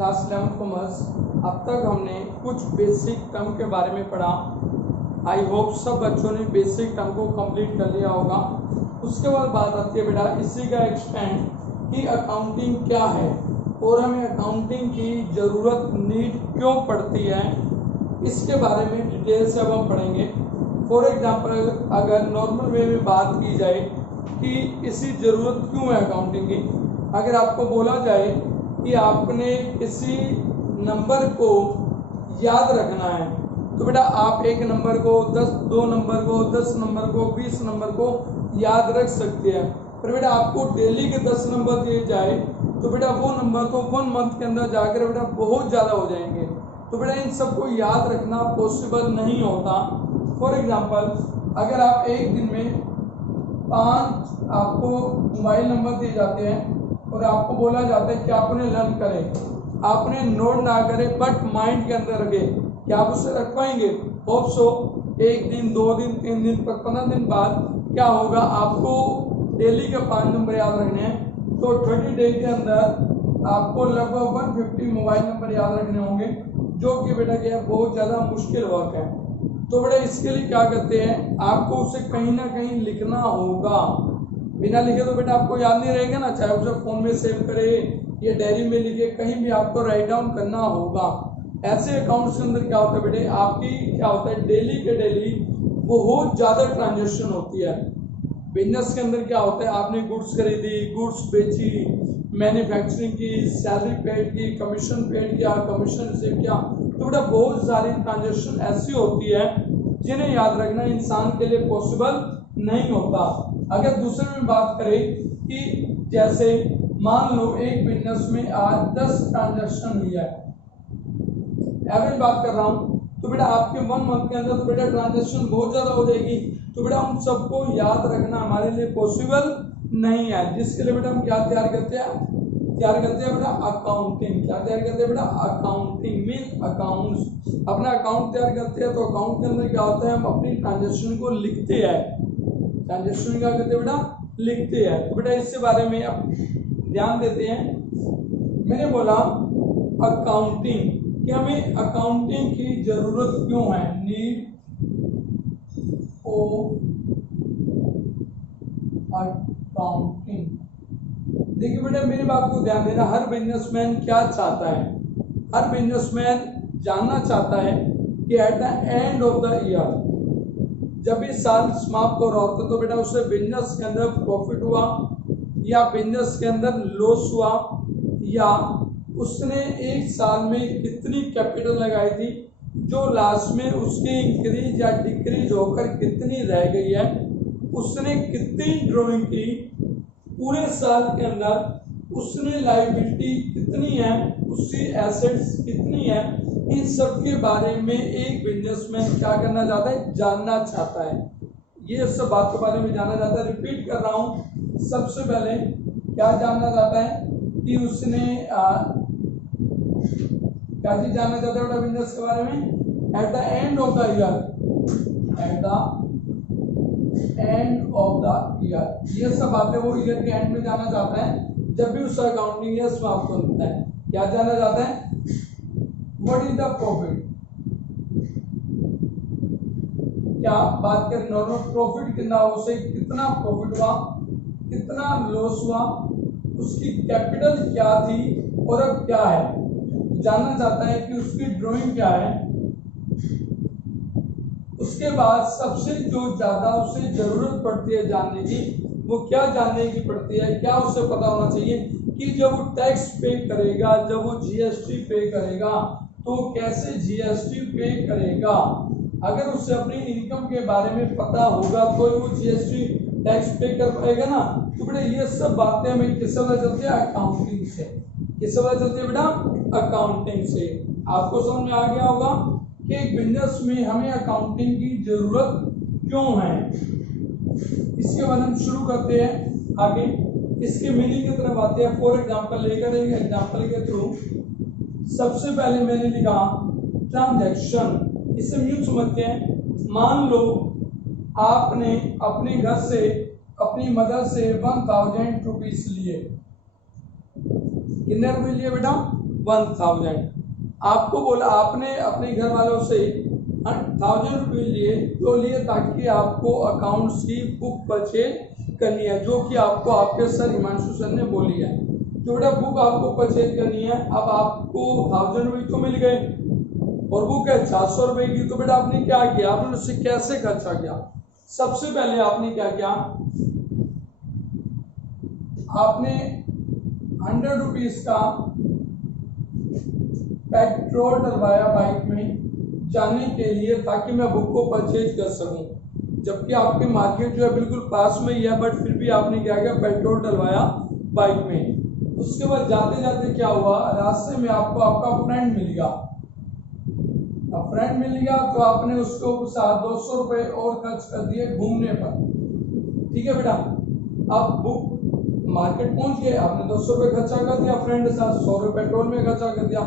Class 11 commerce. अब तक हमने कुछ बेसिक टर्म के बारे में पढ़ा। आई होप सब बच्चों ने बेसिक टर्म को कंप्लीट कर लिया होगा। उसके बाद बात आती है बेटा इसी का एक्सटेंड कि अकाउंटिंग क्या है और हमें अकाउंटिंग की ज़रूरत नीड क्यों पड़ती है, इसके बारे में डिटेल से अब हम पढ़ेंगे। फॉर एग्जाम्पल अगर नॉर्मल वे में बात की जाए कि इसी ज़रूरत क्यों है अकाउंटिंग की, अगर आपको बोला जाए कि आपने किसी नंबर को याद रखना है तो बेटा आप एक नंबर को 2 नंबर को 10 नंबर को 20 नंबर को याद रख सकते हैं। पर बेटा आपको डेली के 10 नंबर दिए जाए तो बेटा वो नंबर तो 1 मंथ के अंदर जाकर बेटा बहुत ज़्यादा हो जाएंगे। तो बेटा इन सबको याद रखना पॉसिबल नहीं होता। फॉर एग्जाम्पल अगर आप एक दिन में 5 आपको मोबाइल नंबर दिए जाते हैं और आपको बोला जाता है कि आप उन्हें लर्न करें, आपने नोट ना करें बट माइंड के अंदर रखें, क्या आप उसे रख पाएंगे? Hope so. 1 दिन 2 दिन 3 दिन 15 दिन बाद क्या होगा, आपको डेली के 5 नंबर याद रखने हैं तो 30 डे के अंदर आपको लगभग 150 मोबाइल नंबर याद रखने होंगे, जो कि बेटा क्या है बहुत ज़्यादा मुश्किल वर्क है। तो बेटा इसके लिए क्या करते हैं, आपको उसे कहीं ना कहीं लिखना होगा। बिना लिखे तो बेटा आपको याद नहीं रहेगा ना, चाहे उसे फोन में सेव करे या डायरी में लिखे, कहीं भी आपको राइट डाउन करना होगा। ऐसे अकाउंट्स के अंदर क्या होता है बेटे, आपकी क्या होता है डेली के डेली बहुत ज़्यादा ट्रांजेक्शन होती है। बिजनेस के अंदर क्या होता है, आपने गुड्स खरीदी, गुड्स बेची, मैन्युफैक्चरिंग की, सैलरी पेड की, कमीशन पेड किया, कमीशन रिसीव किया, तो बेटा बहुत सारी ट्रांजेक्शन ऐसी होती है जिन्हें याद रखना इंसान के लिए पॉसिबल नहीं होता। अगर दूसरे में बात करें कि जैसे मान लो एक बिजनेस में आज 10 ट्रांजेक्शन हुई है, एवरेज बात कर रहा हूँ, तो बेटा आपके 1 मंथ के अंदर तो बेटा ट्रांजेक्शन बहुत ज़्यादा हो जाएगी। तो बेटा उन सबको याद रखना हमारे लिए पॉसिबल नहीं है, जिसके लिए बेटा हम क्या तैयार करते हैं बेटा अकाउंटिंग। क्या तैयार करते हैं बेटा? Accounting mean accounts. अपना अकाउंट तैयार करते हैं तो अकाउंट के अंदर क्या होता है, हम अपनी ट्रांजेक्शन को लिखते हैं। ट्रांजेक्शन क्या करते हैं बेटा? लिखते हैं। तो बेटा इसके बारे में अब ध्यान देते हैं। मैंने बोला अकाउंटिंग कि हमें अकाउंटिंग की जरूरत क्यों है, नीड ऑफ अकाउंटिंग। देखिए बेटा मेरी बात को ध्यान देना, हर बिजनेसमैन क्या चाहता है, हर बिजनेसमैन जानना चाहता है कि at the end of the year, जब भी साल समाप्त हो रहा होता तो बेटा उससे बिजनेस के अंदर प्रॉफिट हुआ या बिजनेस के अंदर लॉस हुआ, या उसने एक साल में कितनी कैपिटल लगाई थी जो लास्ट में उसकी इंक्रीज या डिक्रीज होकर कितनी रह गई है, उसने कितनी ड्राइंग की पूरे साल के अंदर, उसने लायबिलिटी कितनी है, उसकी एसेट्स कितनी है, इन सब के बारे में एक बिजनेसमैन क्या करना चाहता है, जानना चाहता है। ये सब बात के बारे में जानना चाहता है। रिपीट कर रहा हूँ, सबसे पहले क्या जानना चाहता है कि उसने क्या चीज जानना चाहता है बेटा बिजनेस के बारे में? At the end of the year, at the end of the year, ये सब बातें वो ईयर के एंड में जानना चाहता है जब भी उसका अकाउंटिंग ईयर समाप्त होता है। क्या जानना चाहता है? What is the profit. क्या बात करें नॉर्मल प्रॉफिट कितना हो, उसे कितना प्रॉफिट हुआ, कितना लॉस हुआ, उसकी कैपिटल क्या थी और अब क्या है, जानना चाहता है कि उसकी ड्राइंग क्या है। उसके बाद सबसे जो ज्यादा उसे जरूरत पड़ती है जानने की, वो क्या जानने की पड़ती है, क्या उसे पता होना चाहिए कि जब वो टैक्स पे करेगा, जब वो जीएसटी पे करेगा तो कैसे जीएसटी पे करेगा। अगर उसे अपनी इनकम के बारे में पता होगा तो वो जीएसटी टैक्स पे कर पाएगा ना। तो बेटा ये सब बातें हमें किससे पता चलती है? अकाउंटिंग से। किससे पता चलती है बेटा? अकाउंटिंग से। आपको समझ में आ गया होगा कि एक बिजनेस में हमें अकाउंटिंग की जरूरत क्यों है। इसके बाद हम शुरू करते हैं आगे, इसके मीनिंग की तरफ आते हैं। फॉर एग्जांपल लेकर एक एग्जांपल के थ्रू सबसे पहले मैंने लिखा ट्रांजैक्शन। इसे यूं समझते हैं, मान लो आपने अपने घर से अपनी मदर से 1000 रुपीज लिए। कितने रुपए लिए बेटा? 1000। आपको बोला, आपने अपने घर वालों से 1000 रुपये लिए, तो लिए ताकि आपको अकाउंट्स की बुक परचेज करनी है, जो कि आपको आपके सर हिमांशु सर ने बोली है। तो बेटा बुक आपको परचेज करनी है। अब आपको 1000 रुपये तो मिल गए और बुक है 400 रुपये की। तो बेटा आपने क्या किया, आपने उससे कैसे खर्चा किया? सबसे पहले आपने क्या किया, आपने 100 रुपीज का पेट्रोल डलवाया बाइक में जाने के लिए, ताकि मैं बुक को परचेज कर सकूं। जबकि आपके मार्केट जो है बिल्कुल पास में ही है, बट फिर भी आपने क्या किया, पेट्रोल डलवाया बाइक में। उसके बाद जाते जाते क्या हुआ, रास्ते में आपको आपका फ्रेंड मिल गया। अब फ्रेंड मिल गया तो आपने उसको 200 रुपये और खर्च कर दिए घूमने पर। ठीक है बेटा, आप बुक मार्केट पहुंच गए, आपने 200 रुपये खर्चा कर दिया, फ्रेंड के साथ 100 रुपये पेट्रोल में खर्चा कर दिया।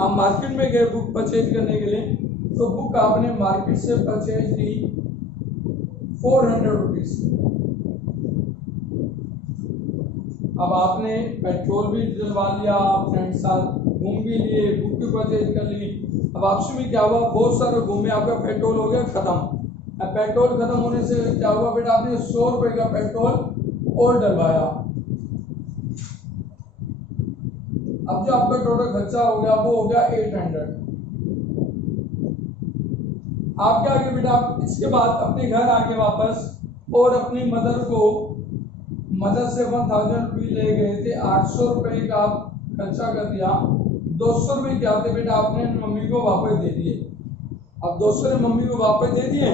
आप मार्केट में गए बुक परचेज करने के लिए, तो बुक आपने मार्केट से परचेज की 400 रुपीज। अब आपने पेट्रोल भी डलवा लिया, फ्रेंड साथ घूम भी लिए, बुक भी परचेज कर ली। अब आपसे भी क्या हुआ, बहुत सारे घूमे, आपका पेट्रोल हो गया खत्म। अब पेट्रोल खत्म होने से क्या हुआ बेटा, आपने 100 रुपये का पेट्रोल और डलवाया। अब जो आपका टोटल खर्चा हो गया वो हो गया 800। आप क्या आगे बेटा, आप इसके बाद अपने घर आके वापस और अपनी मदर से 1000 रुपये ले गए थे, 800 रुपये का खर्चा कर दिया। 200 रुपये क्या थे बेटा, आपने मम्मी को वापस दे दिए। अब 200 मम्मी को वापस दे दिए।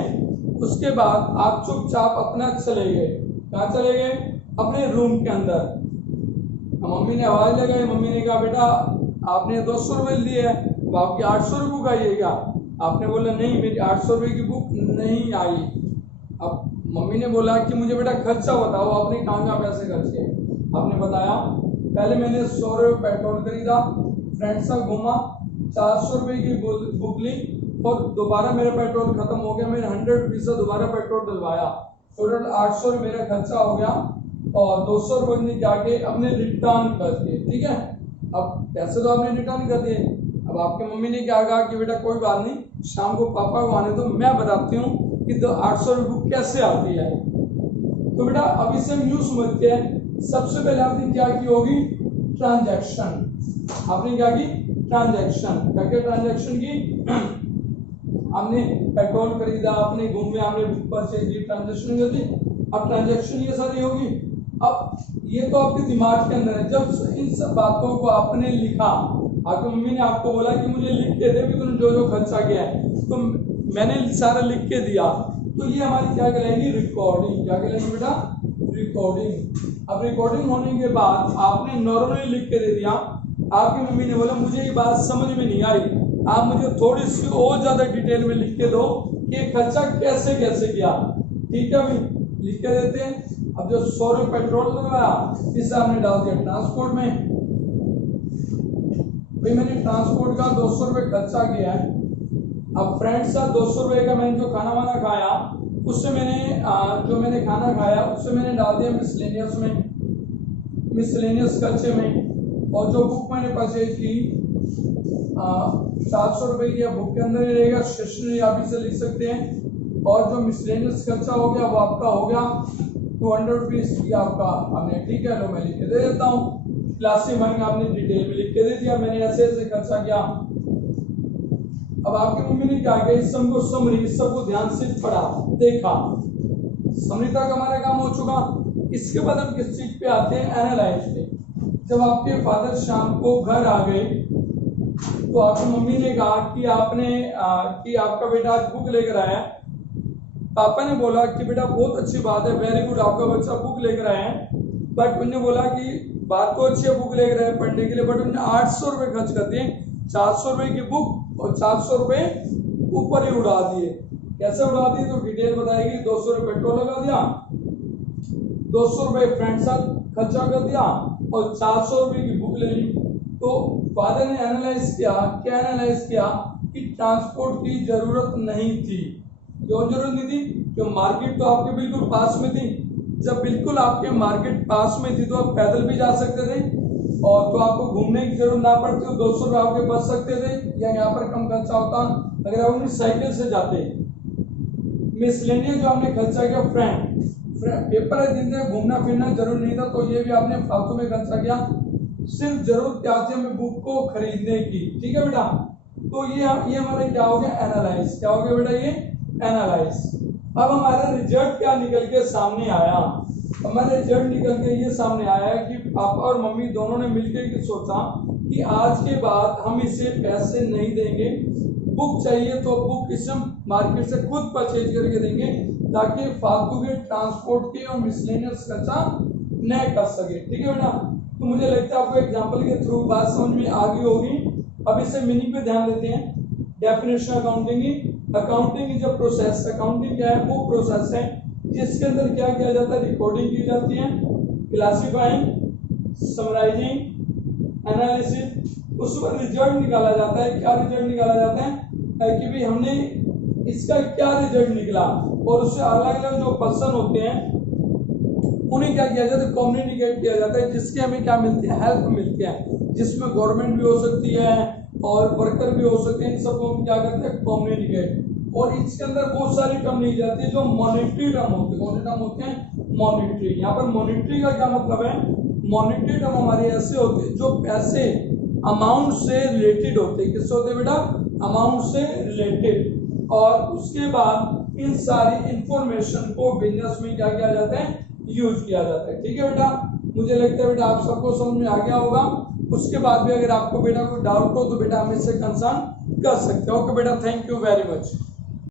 उसके बाद आप चुपचाप अपना चले गए। कहाँ चले गए, अपने रूम के अंदर। मम्मी ने आवाज लगाई, मम्मी ने कहा बेटा आपने 200 रुपये लिए है, अब आपकी 800 रुपये का ये क्या? आपने बोला नहीं, मेरी 800 रुपये की बुक नहीं आई। अब मम्मी ने बोला कि मुझे बेटा खर्चा बताओ, आपने कहाँ पैसे खर्च किए? आपने बताया पहले मैंने 100 रुपये पेट्रोल खरीदा, फ्रेंड से घूमा, 400 रुपये की बुक ली और दोबारा मेरा पेट्रोल खत्म हो गया, मैंने 100 रुपये से दोबारा पेट्रोल डलवाया, टोटल 800 रुपये मेरा खर्चा हो गया और 200 रुपये ने जाके अपने रिटर्न कर दिए। ठीक है, अब पैसे तो आपने रिटर्न कर दिए। अब आपके मम्मी ने क्या कहा कि बेटा कोई बात नहीं, शाम को पापा को आने दो, मैं बताती हूँ कि 800 रुपये बुक कैसे आती है। तो बेटा अब इसे हम यूं समझते हैं, सबसे पहले आपने क्या की होगी, ट्रांजैक्शन। आपने क्या की, ट्रांजैक्शन। क्या ट्रांजैक्शन की, आपने पेट्रोल खरीदा, आपने घूमे, आपने बुक परचेज की, ट्रांजैक्शन कर दी। अब ट्रांजैक्शन ये सारी होगी। अब ये तो आपके दिमाग के अंदर है। जब इन सब बातों को आपने लिखा, आपकी मम्मी ने आपको बोला कि मुझे लिख के दे कि तुमने जो जो खर्चा किया है, तो मैंने सारा लिख के दिया, तो ये हमारी क्या कहलाएगी, रिकॉर्डिंग। क्या कहलाएगी बेटा, रिकॉर्डिंग। अब रिकॉर्डिंग होने के बाद आपने नॉर्मली लिख के दे दिया। आपकी मम्मी ने बोला मुझे ये बात समझ में नहीं आई, आप मुझे थोड़ी सी और ज्यादा डिटेल में लिख के दो कि खर्चा कैसे कैसे किया। ठीक है भाई, लिख के देते हैं। अब जो 100 रुपये पेट्रोल लगाया, इसे आपने डाल दिया ट्रांसपोर्ट में। भाई मैंने ट्रांसपोर्ट का 200 रुपये खर्चा किया है। अब फ्रेंड्स का 200 रुपये का मैंने जो खाना वाना खाया, उससे मैंने जो मैंने खाना खाया उससे मैंने डाल दिया मिसलेनियस में, मिसलेनियस खर्चे में। और जो बुक मैंने परचेज की 700 रुपये की, बुक के अंदर ही रहेगा, स्टेशनरी आप इसे लिख सकते हैं। और जो मिसलेनियस खर्चा हो गया वो आपका हो गया 200 रुपीज की आपका। हमने ठीक है, लो मैं लिख के दे देता हूँ। क्लासिक माइंड आपने डिटेल में लिख के दे दिया, मैंने ऐसे ऐसे खर्चा किया। अब आपकी मम्मी ने क्या किया, इस सब को समरी, इस सब को ध्यान से पढ़ा, देखा, समरी तक हमारा काम हो चुका। इसके बाद हम किस चीज पे आते हैं, एनालाइज पे। जब आपके फादर शाम को घर आ गए तो आपकी मम्मी ने कहा कि आपने कि आपका बेटा आज बुक लेकर आया। पापा ने बोला कि बेटा बहुत अच्छी बात है, वेरी गुड, आपका बच्चा बुक लेकर आया है। बट उन्होंने बोला कि बात तो अच्छी है, बुक लेकर आए पढ़ने के लिए, बट उन्होंने 800 रुपये खर्च कर दिए। 400 रुपये की बुक और 400 रुपये ऊपर ही उड़ा दिए। कैसे उड़ा दिए तो डिटेल बताएगी। 200 रुपये पेट्रोल लगा दिया, 200 रुपये फ्रेंड साथ खर्चा कर दिया और 400 रुपये की बुक ले ली। तो फादर ने एनालाइज किया, क्या एनालाइज किया कि ट्रांसपोर्ट की जरूरत नहीं थी। क्यों जरूरत नहीं थी, क्यों मार्केट तो आपके बिल्कुल पास में थी। जब बिल्कुल आपके मार्केट पास में थी तो आप पैदल भी जा सकते थे, और तो आपको घूमने की जरूरत ना पड़ती, 200 रुपये आपके बच सकते थे या यहाँ पर कम खर्चा होता अगर आप अपनी साइकिल से जाते। मिसलेनियस जो आपने खर्चा किया फ्रेंड, पेपर है दिन से घूमना फिरना जरूर नहीं था, तो ये भी आपने फालतू में खर्चा किया। सिर्फ जरूरत क्या थी हमें बुक को खरीदने की, ठीक है बेटा। तो ये हमारा क्या हो गया एनालाइज, क्या हो गया बेटा ये एनालाइज। अब हमारा रिजल्ट क्या निकल के सामने आया, हमारा रिजल्ट निकल के ये सामने आया कि पापा और मम्मी दोनों ने मिलकर सोचा कि आज के बाद हम इसे पैसे नहीं देंगे, बुक चाहिए तो बुक इसे हम मार्केट से खुद परचेज करके देंगे ताकि फालतू के ट्रांसपोर्ट के और मिसलेनियस खर्चा न कर सके, ठीक है बेटा। तो मुझे लगता है आपको एग्जांपल के थ्रू बात समझ में आ गई होगी। अब इसे मीनिंग पे ध्यान देते हैं। Definition accounting is a process, accounting क्या है वो प्रोसेस है जिसके अंदर क्या किया जाता है, रिकॉर्डिंग की जाती है, क्लासिफाइंग, समराइजिंग, एनालिसिस, उस पर रिजल्ट निकाला जाता है। क्या रिजल्ट निकाला जाता है कि भाई हमने इसका क्या रिजल्ट निकला, और उससे अलग अलग जो पर्सन होते हैं उन्हें क्या किया जाता है, कम्युनिकेट किया जाता है, जिसके हमें क्या मिलती है, हेल्प मिलती है, जिसमें गवर्नमेंट भी हो सकती है और वर्कर भी हो सकते हैं। इन सबको हम क्या करते हैं, कम्युनिकेट। और इसके अंदर बहुत सारी टर्म ली जाती है जो मॉनेटरी टर्म होती है। कौन से टर्म होते हैं, मॉनेटरी। यहाँ पर मॉनेटरी का क्या मतलब है, मॉनेटरी टर्म हमारे ऐसे होते हैं जो पैसे अमाउंट से रिलेटेड होते हैं। किससे होते हैं बेटा, अमाउंट से रिलेटेड। और उसके बाद इन सारी इंफॉर्मेशन को बिजनेस में क्या किया जाता है, यूज किया जाता है, ठीक है बेटा। मुझे लगता है बेटा आप सबको समझ में आ गया होगा। उसके बाद भी अगर आपको बेटा कोई डाउट हो तो बेटा हमें से कंसर्न कर सकते हो। ओके बेटा, थैंक यू वेरी मच।